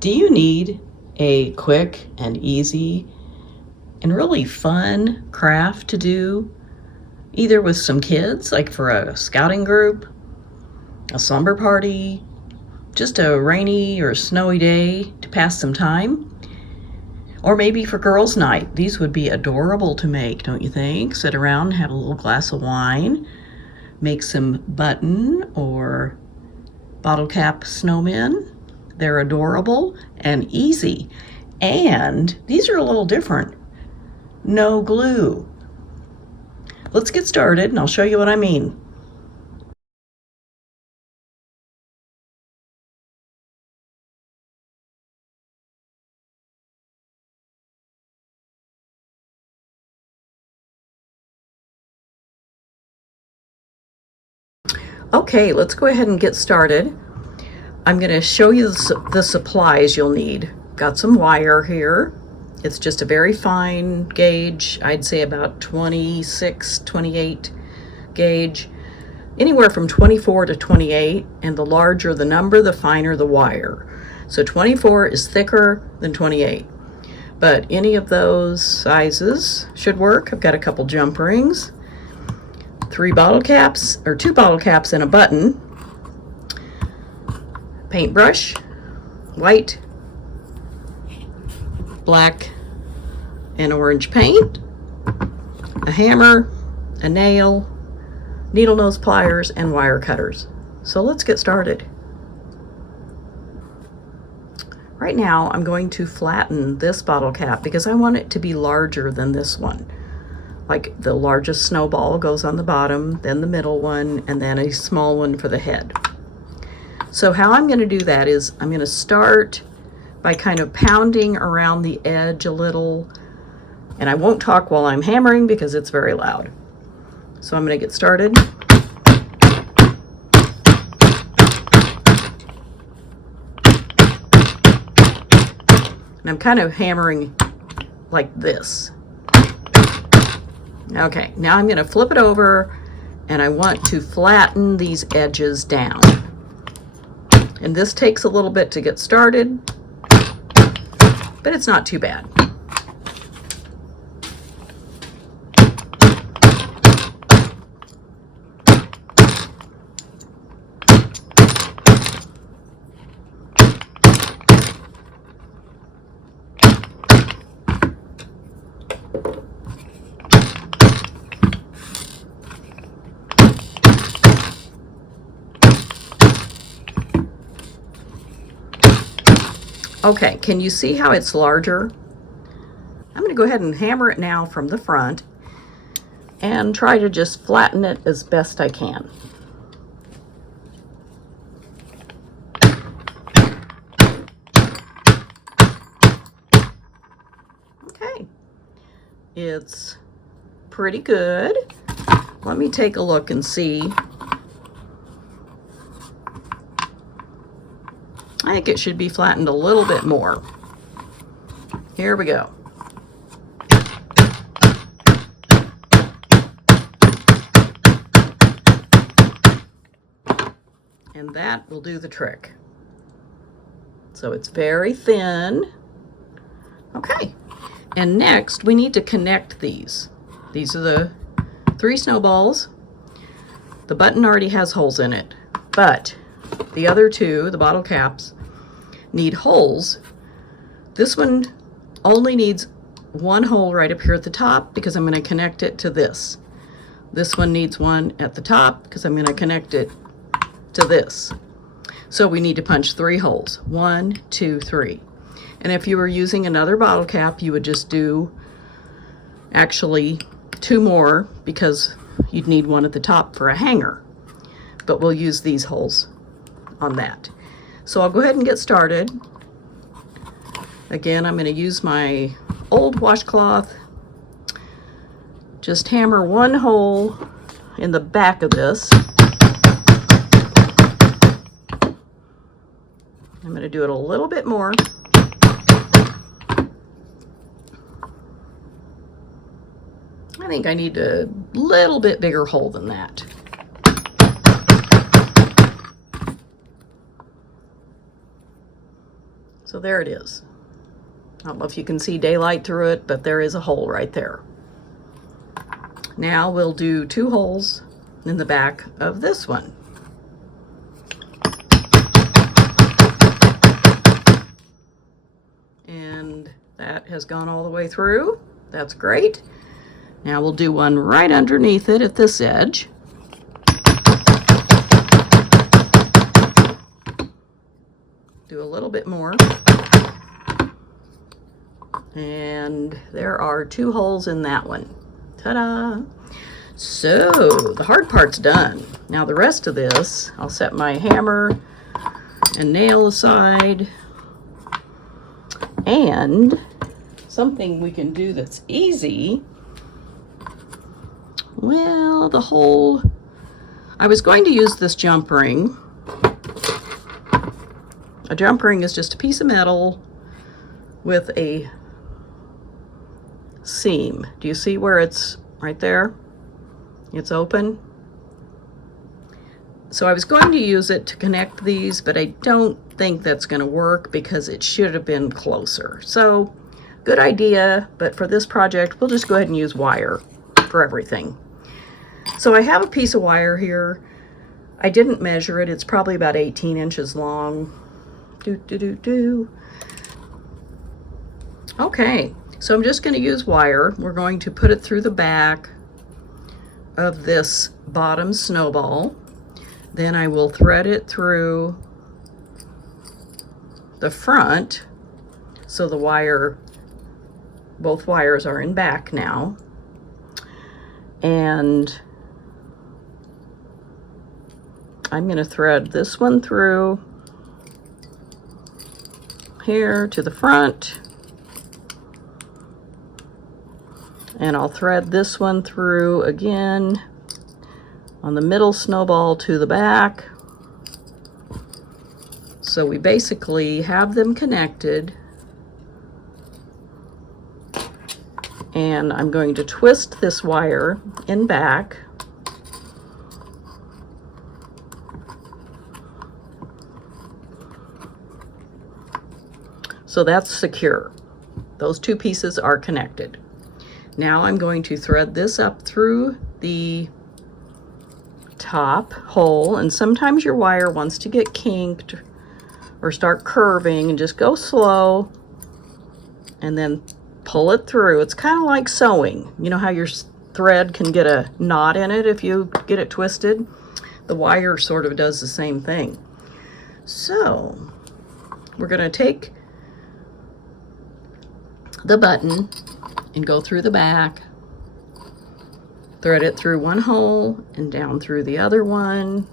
Do you need a quick and easy and really fun craft to do, either with some kids, like for a scouting group, a slumber party, just a rainy or snowy day to pass some time? Or maybe for girls' night. These would be adorable to make, don't you think? Sit around, have a little glass of wine, make some button or bottle cap snowmen. They're adorable and easy. And these are a little different. No glue. Let's get started and I'll show you what I mean. Okay, let's go ahead and get started. I'm going to show you the supplies you'll need. Got some wire here. It's just a very fine gauge. I'd say about 26, 28 gauge. Anywhere from 24 to 28, and the larger the number, the finer the wire. So 24 is thicker than 28. But any of those sizes should work. I've got a couple jump rings, 2 bottle caps and a button, paintbrush, white, black, and orange paint, a hammer, a nail, needle nose pliers, and wire cutters. So let's get started. Right now I'm going to flatten this bottle cap because I want it to be larger than this one. Like the largest snowball goes on the bottom, then the middle one, and then a small one for the head. So how I'm going to do that is I'm going to start by kind of pounding around the edge a little, and I won't talk while I'm hammering because it's very loud. So I'm going to get started. And I'm kind of hammering like this. Okay, now I'm going to flip it over and I want to flatten these edges down. And this takes a little bit to get started, but it's not too bad. Okay, can you see how it's larger? I'm going to go ahead and hammer it now from the front and try to just flatten it as best I can. Okay, it's pretty good. Let me take a look and see. I think it should be flattened a little bit more. Here we go. And that will do the trick. So it's very thin. Okay. And next we need to connect these. These are the 3 snowballs. The button already has holes in it, but the other 2, the bottle caps, need holes. This one only needs 1 hole right up here at the top because I'm going to connect it to this. This one needs 1 at the top because I'm going to connect it to this. So we need to punch 3 holes. 1, 2, 3. And if you were using another bottle cap, you would just do actually 2 more because you'd need 1 at the top for a hanger. But we'll use these holes on that. So I'll go ahead and get started. Again, I'm going to use my old washcloth. Just hammer 1 hole in the back of this. I'm going to do it a little bit more. I think I need a little bit bigger hole than that. So there it is. I don't know if you can see daylight through it, but there is a hole right there. Now we'll do 2 holes in the back of this one. And that has gone all the way through. That's great. Now we'll do one right underneath it at this edge. Do a little bit more. And there are 2 holes in that one. Ta-da! So the hard part's done. Now the rest of this, I'll set my hammer and nail aside. And something we can do that's easy. Well, I was going to use this jump ring. A jump ring is just a piece of metal with a seam. Do you see where it's right there? It's open. So I was going to use it to connect these, but I don't think that's going to work because it should have been closer. So good idea, but for this project, we'll just go ahead and use wire for everything. So I have a piece of wire here. I didn't measure it. It's probably about 18 inches long. Okay, so I'm just going to use wire. We're going to put it through the back of this bottom snowball. Then I will thread it through the front, so the wire, both wires are in back now. And I'm going to thread this one through here to the front. And I'll thread this one through again on the middle snowball to the back. So we basically have them connected. And I'm going to twist this wire in back. So that's secure. Those 2 pieces are connected. Now I'm going to thread this up through the top hole, and sometimes your wire wants to get kinked or start curving, and just go slow and then pull it through. It's kind of like sewing. You know how your thread can get a knot in it if you get it twisted? The wire sort of does the same thing. So we're going to take the button and go through the back, thread it through one hole and down through the other one,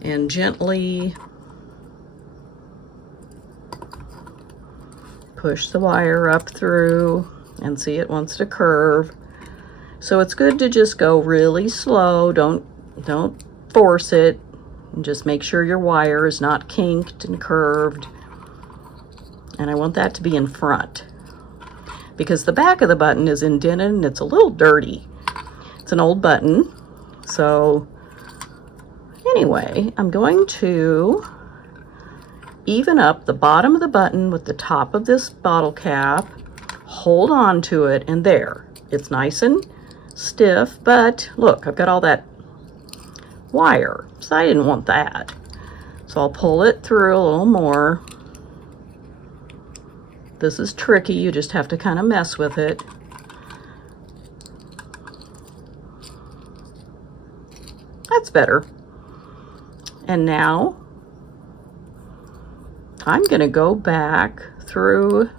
and gently push the wire up through, and see it wants to curve. So it's good to just go really slow. Don't force it, and just make sure your wire is not kinked and curved. And I want that to be in front, because the back of the button is indented and it's a little dirty. It's an old button. So anyway, I'm going to even up the bottom of the button with the top of this bottle cap, hold on to it, and there. It's nice and stiff, but look, I've got all that wire, so I didn't want that. So I'll pull it through a little more. This is tricky, you just have to kind of mess with it. That's better. And now I'm going to go back through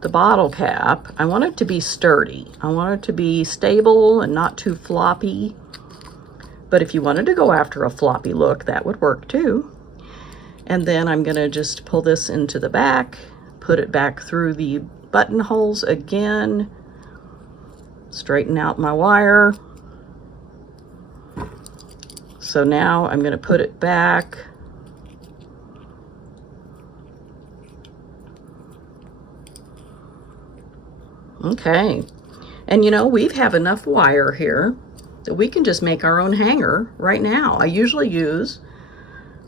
the bottle cap. I want it to be sturdy. I want it to be stable and not too floppy. But if you wanted to go after a floppy look, that would work too. And then I'm going to just pull this into the back, put it back through the buttonholes again, straighten out my wire. So now I'm going to put it back. Okay. And you know, we have enough wire here that we can just make our own hanger right now. I usually use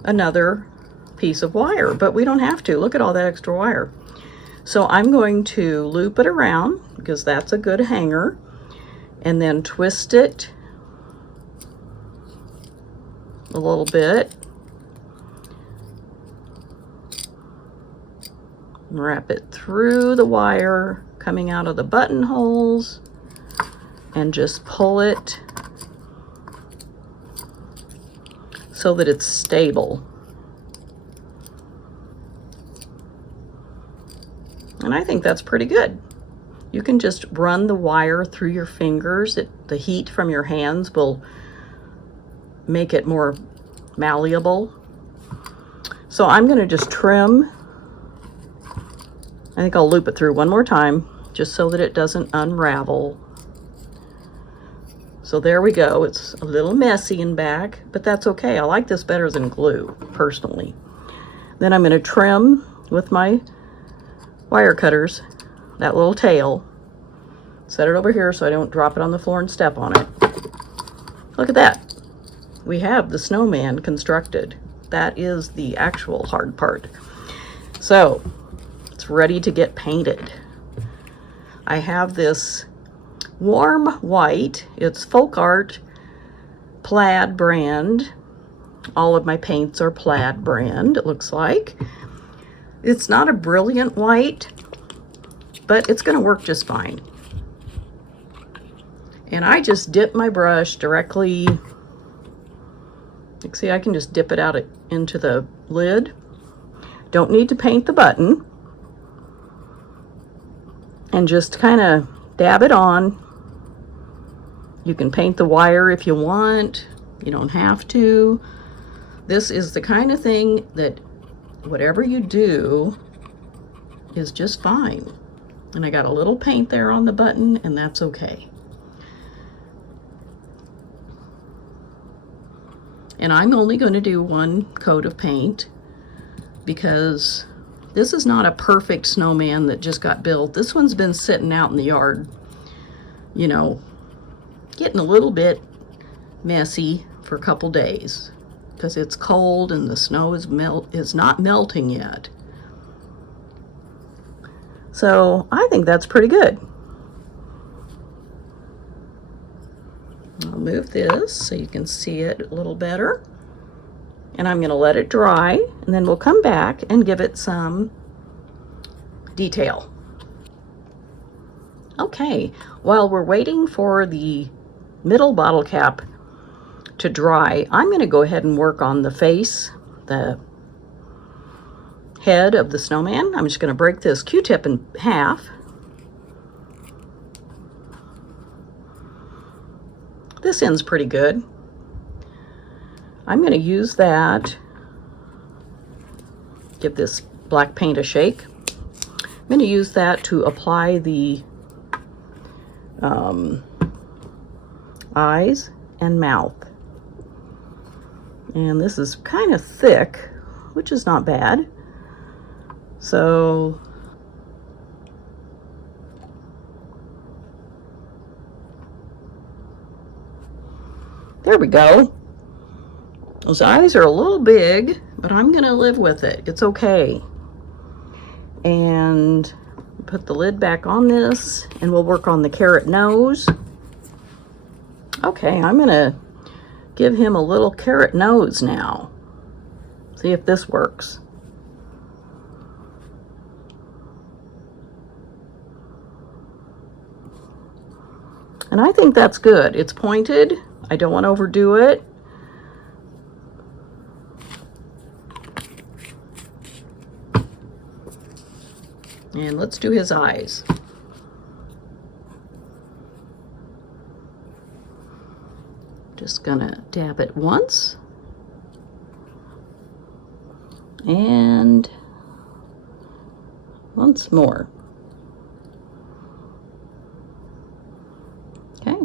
another piece of wire, but we don't have to. Look at all that extra wire. So I'm going to loop it around because that's a good hanger, and then twist it a little bit. Wrap it through the wire coming out of the buttonholes and just pull it so that it's stable. And I think that's pretty good. You can just run the wire through your fingers. The heat from your hands will make it more malleable. So I'm going to just trim. I think I'll loop it through one more time just so that it doesn't unravel. So there we go. It's a little messy in back, but that's okay. I like this better than glue, personally. Then I'm going to trim with my wire cutters that little tail. Set it over here so I don't drop it on the floor and step on it. Look at that. We have the snowman constructed. That is the actual hard part. So it's ready to get painted. I have this warm white. It's Folk Art Plaid brand. All of my paints are Plaid brand, it looks like. It's not a brilliant white, but it's going to work just fine. And I just dip my brush directly. You can see I can just dip it out into the lid. Don't need to paint the button. And just kind of dab it on. You can paint the wire if you want. You don't have to. This is the kind of thing that whatever you do is just fine. And I got a little paint there on the button, and that's okay. And I'm only going to do one coat of paint because this is not a perfect snowman that just got built. This one's been sitting out in the yard, you know, getting a little bit messy for a couple days because it's cold and the snow is not melting yet. So I think that's pretty good. I'll move this so you can see it a little better. And I'm going to let it dry, and then we'll come back and give it some detail. Okay, while we're waiting for the middle bottle cap to dry, I'm going to go ahead and work on the face, the head of the snowman. I'm just going to break this Q-tip in half. This end's pretty good. I'm going to use that, give this black paint a shake. I'm going to use that to apply the eyes and mouth. And this is kind of thick, which is not bad. So there we go. Those eyes are a little big, but I'm going to live with it. It's okay. And put the lid back on this, and we'll work on the carrot nose. Okay, I'm going to give him a little carrot nose now. See if this works. And I think that's good. It's pointed. I don't want to overdo it. And let's do his eyes. Just gonna dab it once. And once more. Okay.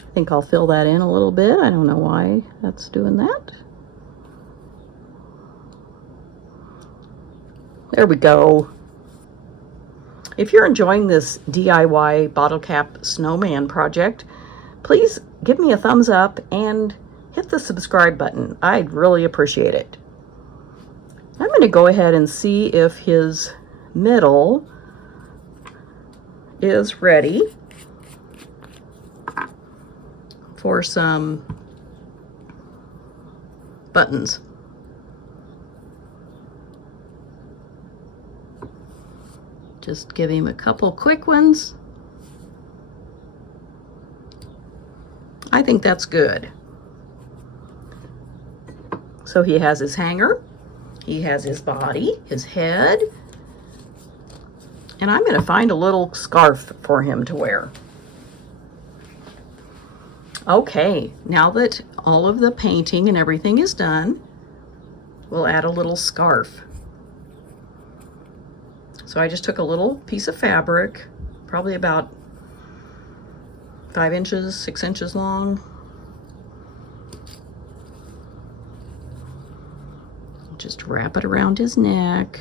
I think I'll fill that in a little bit. I don't know why that's doing that. There we go. If you're enjoying this DIY bottle cap snowman project, please give me a thumbs up and hit the subscribe button. I'd really appreciate it. I'm going to go ahead and see if his middle is ready for some buttons. Just give him a couple quick ones. I think that's good. So he has his hanger, he has his body, his head, and I'm going to find a little scarf for him to wear. Okay, now that all of the painting and everything is done, we'll add a little scarf. So I just took a little piece of fabric, probably about 5 inches, 6 inches long. Just wrap it around his neck.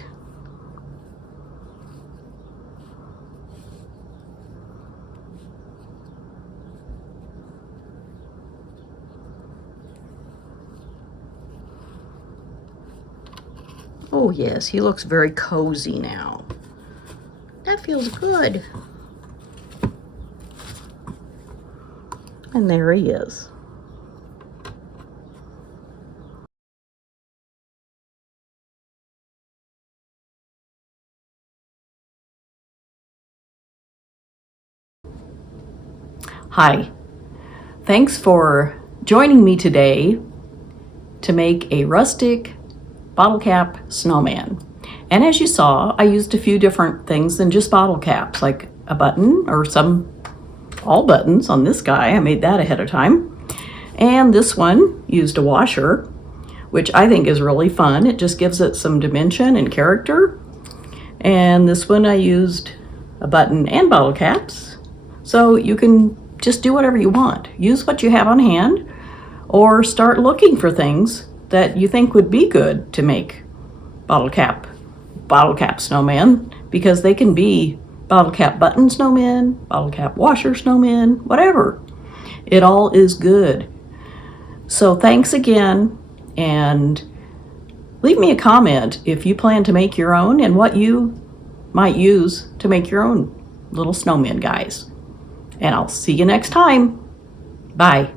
Oh yes, he looks very cozy now. That feels good. And there he is. Hi, thanks for joining me today to make a rustic bottle cap snowman. And as you saw, I used a few different things than just bottle caps, like a button or all buttons on this guy. I made that ahead of time. And this one used a washer, which I think is really fun. It just gives it some dimension and character. And this one I used a button and bottle caps. So you can just do whatever you want. Use what you have on hand, or start looking for things that you think would be good to make bottle cap snowman, because they can be bottle cap button snowman, bottle cap washer snowman, whatever. It all is good. So thanks again, and leave me a comment if you plan to make your own and what you might use to make your own little snowman guys. And I'll see you next time. Bye.